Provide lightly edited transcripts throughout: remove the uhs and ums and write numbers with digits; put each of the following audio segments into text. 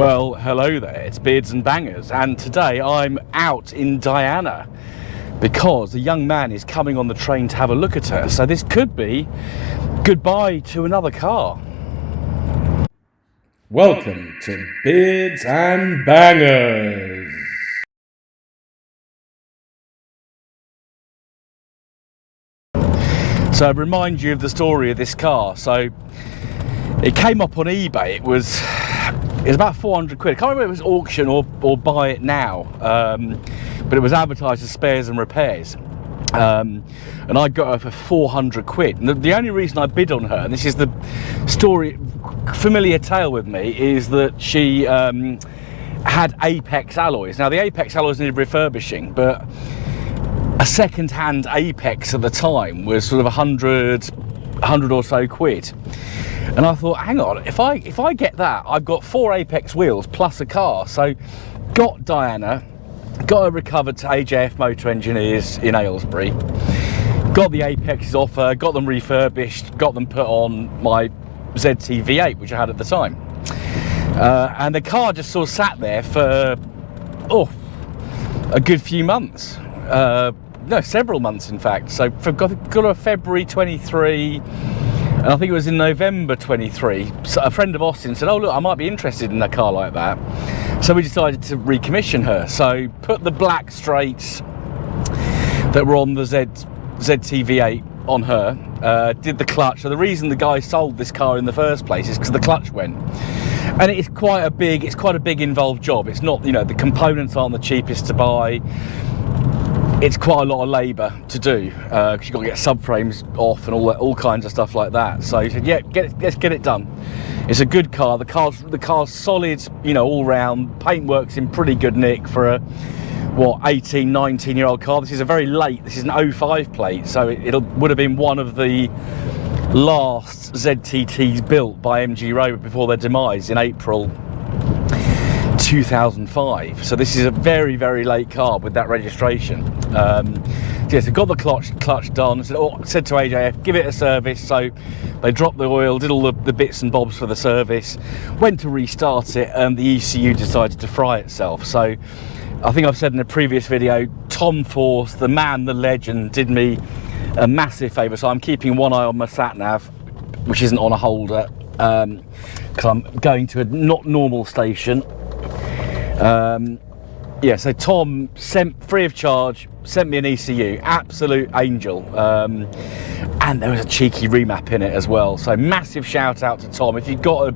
Well, hello there, it's Beards and Bangers, and today I'm out in Diana because a young man is coming on the train to have a look at her, so this could be goodbye to another car. Welcome to Beards and Bangers. So I remind you of the story of this car. So it came up on eBay, it was about 400 quid. I can't remember if it was auction or buy it now, but it was advertised as spares and repairs. And I got her for 400 quid. And the only reason I bid on her, and this is the story, familiar tale with me, is that she had Apex alloys. Now the Apex alloys needed refurbishing, but a second-hand Apex at the time was sort of 100 or so quid. And I thought, hang on, if I get that, I've got 4 Apex wheels plus a car. So got Diana, got her recovered to AJF Motor Engineers in Aylesbury, got the Apexes off her, got them refurbished, got them put on my ZT V8, which I had at the time. And the car just sort of sat there for, a good few months. No, several months in fact. So got her February 23, and I think it was in November 23. So a friend of Austin said, oh look, I might be interested in a car like that. So we decided to recommission her. So put the black straights that were on the ZT V8 on her, did the clutch. So the reason the guy sold this car in the first place is because the clutch went. And it's quite a big involved job. It's not, you know, the components aren't the cheapest to buy. It's quite a lot of labour to do because you've got to get subframes off and all kinds of stuff like that. So he said, yeah, let's get it done. It's a good car. The car's solid, you know, all round. Paintwork's in pretty good nick for a 18, 19-year-old car. This is a very late. This is an 05 plate, so it would have been one of the last ZTTs built by MG Rover before their demise in April 2005. So this is a very, very late car with that registration. Yes, I got the clutch done. Said to AJF, give it a service. So they dropped the oil, did all the bits and bobs for the service, went to restart it, and the ECU decided to fry itself. So I think I've said in a previous video, Tom Force, the man, the legend, did me a massive favour. So I'm keeping one eye on my sat nav, which isn't on a holder, because I'm going to a not normal station. Yeah, so Tom sent free of charge, sent me an ECU, absolute angel, and there was a cheeky remap in it as well. So massive shout out to Tom. If you've got a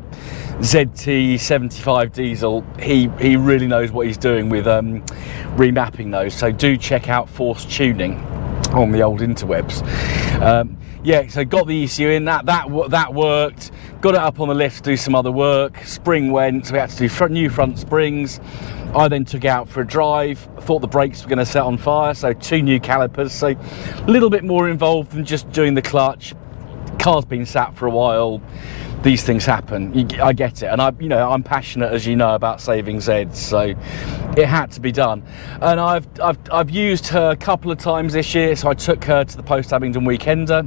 ZT-75 diesel, he really knows what he's doing with remapping those. So do check out Force Tuning on the old interwebs. Yeah, so got the ECU in, that worked. Got it up on the lift to do some other work. Spring went, so we had to do new front springs. I then took it out for a drive. Thought the brakes were going to set on fire, so 2 new calipers. So a little bit more involved than just doing the clutch. Car's been sat for a while. These things happen. I get it, and I'm passionate, as you know, about saving Zeds, so it had to be done. And I've used her a couple of times this year. So I took her to the Post Abingdon Weekender.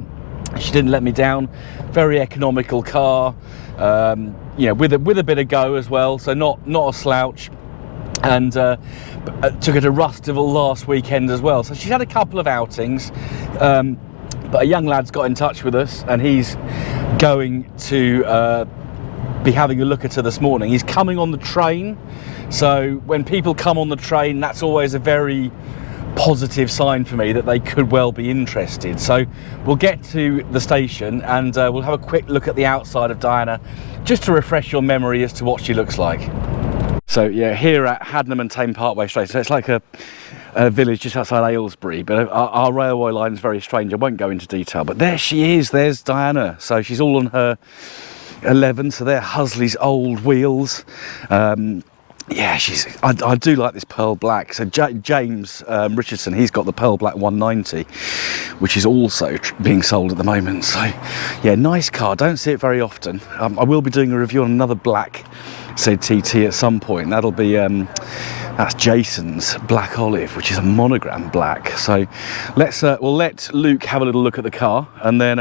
She didn't let me down. Very economical car, you know, with a bit of go as well. So not a slouch. And took her to Rustival last weekend as well. So she's had a couple of outings. But a young lad's got in touch with us, and he's going to be having a look at her this morning. He's coming on the train, so when people come on the train, that's always a very positive sign for me that they could well be interested. So we'll get to the station and we'll have a quick look at the outside of Diana, just to refresh your memory as to what she looks like. So yeah, here at Hadnam and Tame Parkway Straight, so it's like a village just outside Aylesbury, but our railway line is very strange. I won't go into detail, but there she is. There's Diana. So she's all on her 11, so they're Husley's old wheels. Yeah, I do like this pearl black. So James Richardson, he's got the pearl black 190, which is also being sold at the moment. So yeah, nice car. Don't see it very often. I will be doing a review on another black ZT-T at some point. That'll be that's Jason's black olive, which is a monogram black. So we'll let Luke have a little look at the car, and then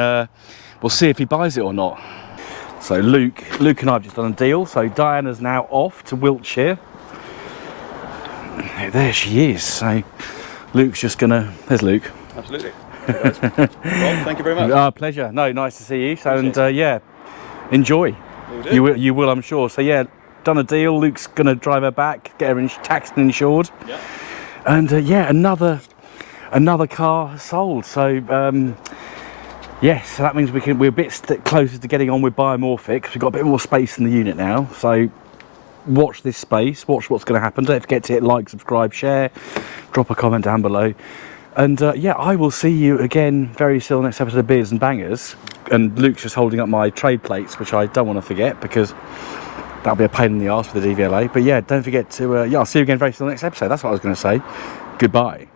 we'll see if he buys it or not. So Luke and I have just done a deal. So Diana's now off to Wiltshire. There she is. So Luke's just gonna. There's Luke. Absolutely. Well, thank you very much. Pleasure. No, nice to see you. So and yeah, enjoy. You will, I'm sure. So yeah, done a deal. Luke's gonna drive her back, get her taxed and insured. Yeah. And yeah, another car sold. So yes, so that means we're a bit closer to getting on with biomorphic, because we've got a bit more space in the unit now. So watch this space, watch what's going to happen. Don't forget to hit like, subscribe, share, drop a comment down below. And yeah, I will see you again very soon next episode of Beards and Bangers. And Luke's just holding up my trade plates, which I don't want to forget, because that'll be a pain in the arse for the DVLA. But yeah, don't forget to, yeah, I'll see you again very soon next episode. That's what I was going to say. Goodbye.